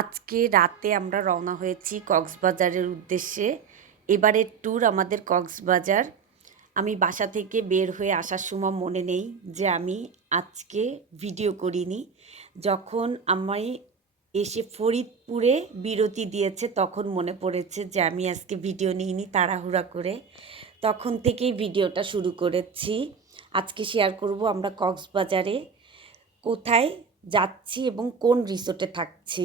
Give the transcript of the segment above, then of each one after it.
আজকে রাতে আমরা রওনা হয়েছি কক্সবাজারের উদ্দেশ্যে। এবারের ট্যুর আমাদের কক্সবাজার। আমি বাসা থেকে বের হয়ে আসার সময় মনে নেই যে আমি আজকে ভিডিও করিনি। যখন আমি এসে ফরিদপুরে বিরতি দিয়েছে, তখন মনে পড়েছে যে আমি আজকে ভিডিও নিইনি তাড়াহুড়া করে। তখন থেকেই ভিডিওটা শুরু করেছি। আজকে শেয়ার করব আমরা কক্সবাজারে। কোথায় যাচ্ছি এবং কোন রিসোর্টে থাকছি।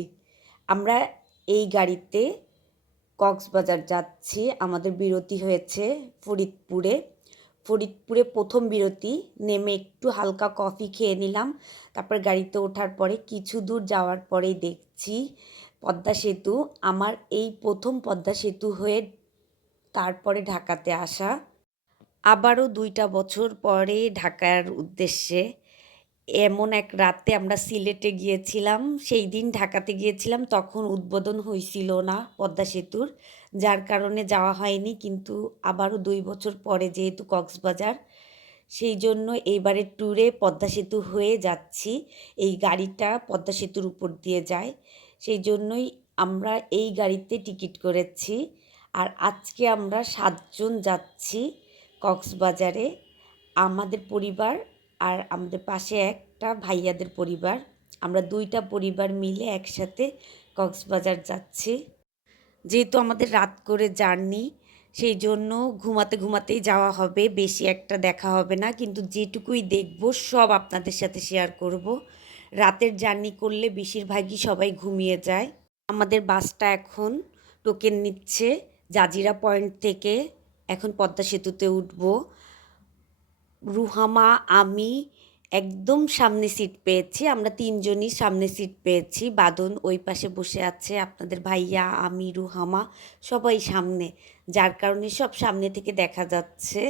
আমরা এই গাড়িতে কক্সবাজার যাচ্ছি। আমাদের বিরতি হয়েছে ফরিদপুরে। ফরিদপুরে প্রথম বিরতি, নেমে একটু হালকা কফি খেয়ে নিলাম, তারপর গাড়িতে ওঠার পরে কিছু দূর যাওয়ার পরেই দেখছি পদ্মা সেতু। আমার এই প্রথম পদ্মা সেতু হয়ে তারপরে ঢাকাতে আসা। আবারও দুইটা বছর পরে ঢাকার উদ্দেশ্যে এমন এক রাতে আমরা সিলেটে গিয়েছিলাম, সেই দিন ঢাকাতে গিয়েছিলাম, তখন উদ্বোধন হয়েছিল না পদ্মা সেতুর, যার কারণে যাওয়া হয়নি, কিন্তু আবারও দুই বছর পরে যেহেতু কক্সবাজার, সেই জন্য এইবারের ট্যুরে পদ্মা সেতু হয়ে যাচ্ছি, এই গাড়িটা পদ্মা সেতুর উপর দিয়ে যায়, সেই জন্যই আমরা এই গাড়িতে টিকিট করেছি, আর আজকে আমরা সাতজন যাচ্ছি কক্সবাজারে, আমাদের পরিবার আর আমাদের পাশে একটা ভাইয়াদের পরিবার। আমরা দুইটা পরিবার মিলে একসাথে কক্সবাজার যাচ্ছি। যেহেতু আমাদের রাত করে জার্নি, সেই জন্য ঘুমাতে ঘুমাতেই যাওয়া হবে, বেশি একটা দেখা হবে না। কিন্তু যেটুকুই দেখব, সব আপনাদের সাথে শেয়ার করব। রাতের জার্নি করলে বেশিরভাগই সবাই ঘুমিয়ে যায়। আমাদের বাসটা এখন টোকেন নিচ্ছে, জাজিরা পয়েন্ট থেকে। এখন পদ্মা সেতুতে উঠবো। রুহামা, আমি একদম সামনে সিট পেয়েছি। আমরা তিনজনই সামনে সিট পেয়েছি। বাদন ওই পাশে বসে আছে, আপনাদের ভাইয়া, আমি, রুহামা, সবাই সামনে। যার কারণে সব সামনে থেকে দেখা যাচ্ছে।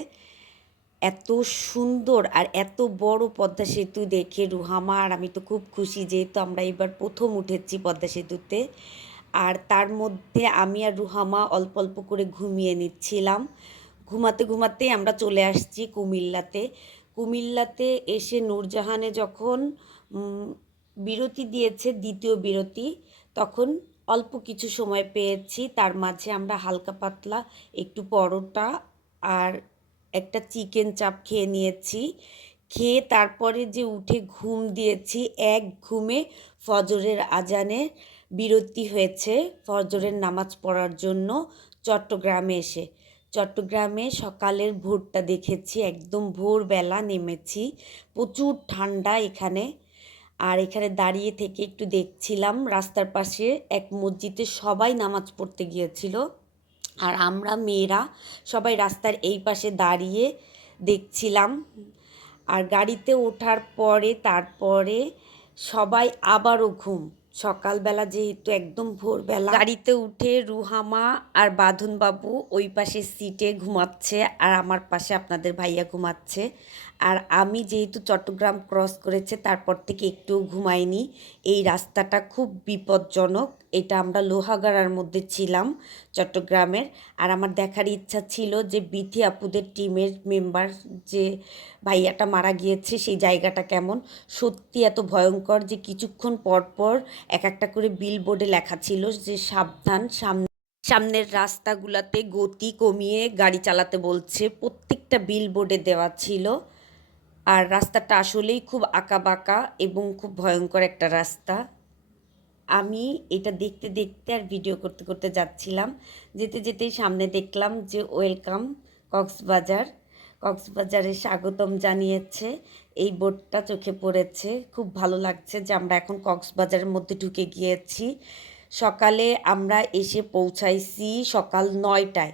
এত সুন্দর আর এত বড় পদ্মা সেতু দেখে রুহামা, আর আমি তো খুব খুশি যেহেতু আমরা এবার প্রথম উঠেছি পদ্মা সেতুতে। আর তার মধ্যে আমি আর রুহামা অল্প অল্প করে ঘুমিয়ে নিচ্ছিলাম। ঘুমাতে ঘুমাতে আমরা চলে আসছি কুমিল্লাতে। কুমিল্লাতে এসে নূরজাহানে যখন বিরতি দিয়েছে, দ্বিতীয় বিরতি, তখন অল্প কিছু সময় পেয়েছি। তার মাঝে আমরা হালকা পাতলা একটু পরোটা আর একটা চিকেন চাপ খেয়ে নিয়েছি। খেয়ে তারপরে যে উঠে ঘুম দিয়েছি, এক ঘুমে ফজরের আজানে বিরতি হয়েছে, ফজরের নামাজ পড়ার জন্য চট্টগ্রামে এসে। চট্টগ্রামে সকালের ভোরটা দেখেছি, একদম ভোরবেলা নেমেছি, প্রচুর ঠান্ডা এখানে। আর এখানে দাঁড়িয়ে থেকে একটু দেখছিলাম, রাস্তার পাশে এক মসজিদে সবাই নামাজ পড়তে গিয়েছিল। আর আমরা মেয়েরা সবাই রাস্তার এই পাশে দাঁড়িয়ে দেখছিলাম। আর গাড়িতে ওঠার পরে, তারপরে সবাই আবারও ঘুম। সকালবেলা যেহেতু একদম ভোরবেলা, গাড়িতে উঠে রুহামা আর বাঁধনবাবু ওই পাশে সিটে ঘুমাচ্ছে আর আমার পাশে আপনাদের ভাইয়া ঘুমাচ্ছে। আর আমি যেহেতু চট্টগ্রাম ক্রস করেছে, তারপর থেকে একটু ঘুমাইনি। এই রাস্তাটা খুব বিপজ্জনক। এটা আমরা লোহাগাড়ার মধ্যে ছিলাম চট্টগ্রামের। আর আমার দেখার ইচ্ছা ছিল যে বিথি আপুদের টিমের মেম্বার যে ভাইয়াটা মারা গিয়েছে সেই জায়গাটা কেমন। সত্যি এত ভয়ঙ্কর যে কিছুক্ষণ পর পর এক একটা করে বিল বোর্ডে লেখা ছিল যে সাবধান, সামনে সামনের রাস্তাগুলাতে গতি কমিয়ে গাড়ি চালাতে বলছে। প্রত্যেকটা বিল বোর্ডে দেওয়া ছিল। আর রাস্তাটা আসলেই খুব আঁকা বাঁকা এবং খুব ভয়ঙ্কর একটা রাস্তা। আমি এটা দেখতে দেখতে আর ভিডিও করতে করতে যাচ্ছিলাম। যেতে যেতেই সামনে দেখলাম যে ওয়েলকাম কক্সবাজার। কক্সবাজারে স্বাগতম জানিয়েছে। এই বোর্ডটা চোখে পড়েছে। খুব ভালো লাগছে যে আমরা এখন কক্সবাজারের মধ্যে ঢুকে গিয়েছি। সকালে আমরা এসে পৌঁছাইছি সকাল নয়টায়।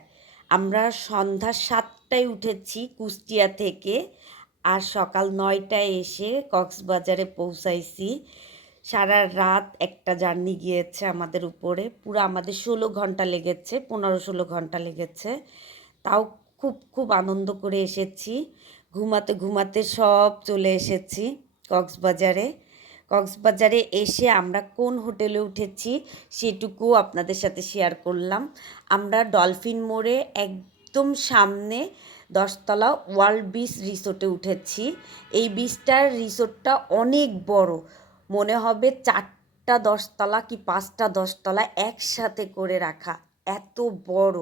আমরা সন্ধ্যা সাতটায় উঠেছি কুষ্টিয়া থেকে। আর সকাল নয়টায় এসে কক্সবাজারে পৌঁছাইছি। সারা রাত একটা জার্নি গিয়েছে আমাদের উপরে। পুরো আমাদের ষোলো ঘণ্টা লেগেছে, পনেরো ষোলো ঘণ্টা লেগেছে। তাও খুব খুব আনন্দ করে এসেছি। ঘুমাতে ঘুমাতে সব চলে এসেছি কক্সবাজারে। কক্সবাজারে এসে আমরা কোন হোটেলে উঠেছি সেটুকু আপনাদের সাথে শেয়ার করলাম। আমরা ডলফিন মোড়ে একদম সামনে দশতলা ওয়ার্ল্ড বিচ রিসোর্টে উঠেছি। এই বিচটার রিসোর্টটা অনেক বড়। মনে হবে চারটা দশতলা কি পাঁচটা দশতলা একসাথে করে রাখা। এত বড়।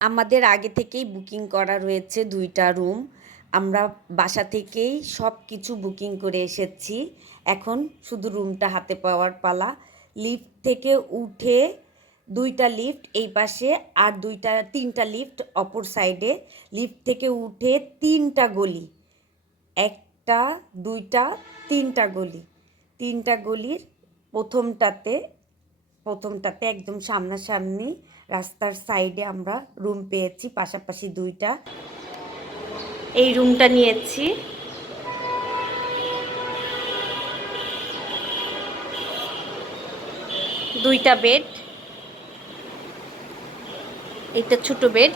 আমাদের আগে থেকেই বুকিং করা রয়েছে দুইটা রুম। আমরা বাসা থেকেই সব কিছু বুকিং করে এসেছি। এখন শুধু রুমটা হাতে পাওয়ার পালা। লিফট থেকে উঠে দুইটা লিফট এই পাশে আর দুইটা, তিনটা লিফট অপর সাইডে। লিফট থেকে উঠে তিনটা গলি। একটা, দুইটা, তিনটা গলি। তিনটা গলির প্রথমটাতে প্রথমটাতে একদম সামনাসামনি রাস্তার সাইডে আমরা রুম পেয়েছি, পাশাপাশি দুইটা। এই রুমটা নিয়েছি। দুইটা বেড। এটা ছোট বেড।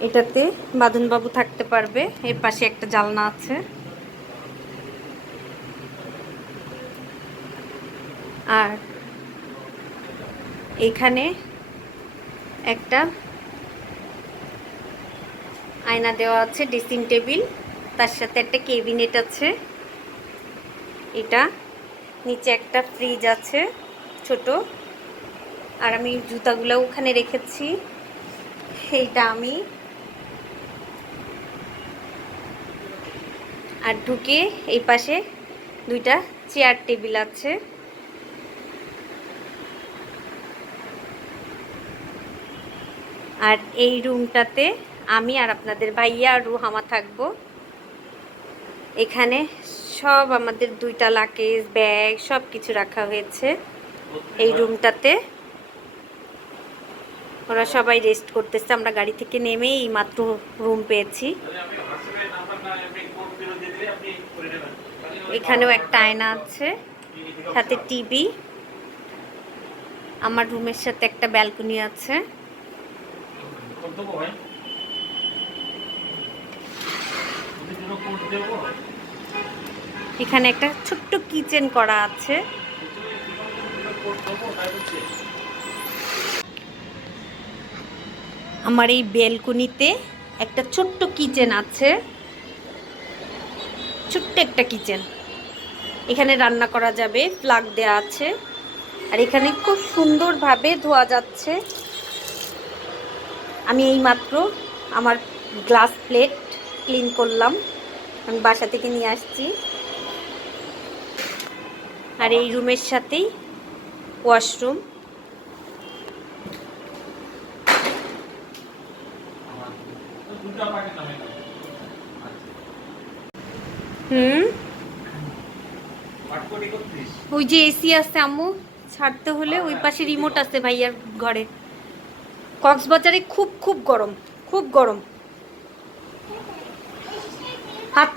এটাতে বাদনবাবু থাকতে পারবে। এর পাশে একটা জালনা আছে। আর এখানে একটা আয়না দেওয়া আছে, ড্রেসিং টেবিল। তার সাথে একটা কেবিনেট আছে। এটা নিচে একটা ফ্রিজ আছে, ছোট। আর আমি জুতাগুলো ওখানে রেখেছি। সেইটা আমি আর ঢুকে এই পাশে দুইটা চেয়ার টেবিল আছে। আর এই রুমটাতে আমি আর আপনাদের ভাইয়া আর রুহামা থাকব। এখানে সব আমাদের দুইটা লাকেজ ব্যাগ সব কিছু রাখা হয়েছে এই রুমটাতে। ওরা সবাই রেস্ট করতেছে, আমরা গাড়ি থেকে নেমেই এই মাত্র রুম পেয়েছি। এখানেও একটা আয়না আছে সাথে টিভি। আমার রুমের সাথে একটা ব্যালকনি আছে। এখানে একটা ছোট্ট কিচেন করা আছে। আমার এই বেলকনিতে একটা ছোট্ট কিচেন আছে। ছোট্ট একটা কিচেন। এখানে রান্না করা যাবে প্লাগ দেওয়া আছে। আর এখানে খুব সুন্দরভাবে ধোয়া যাচ্ছে। আমি এই মাত্র আমার গ্লাস প্লেট ক্লিন করলাম। আমি বাসা থেকে নিয়ে আসছি। আর এই রুমের সাথেই ওয়াশরুম। হুম? ওই যে এসি আছে আম্মু ছাড়তে হলে ওই পাশে রিমোট আছে ভাইয়ার ঘরে। কক্সবাজারে খুব খুব গরম খুব গরম। হাত